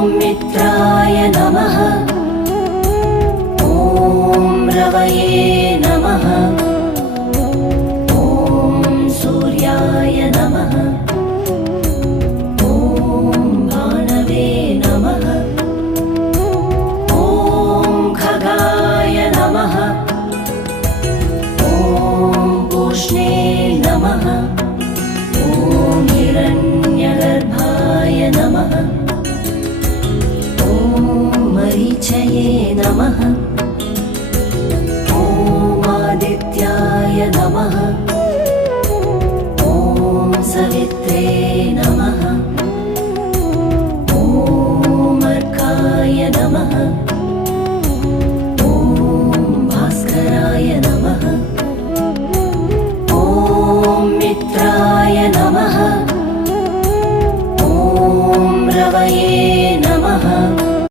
मित्राय नमः। ॐ रवये नमः। ॐ सूर्याय नमः। ॐ भानवे नमः। ॐ खगाय नमः। ॐ पूष्णे नमः। ॐ हिरण्यगर्भाय नमः। मरीचये नमः। ॐ आदित्याय नमः। ॐ सवित्रे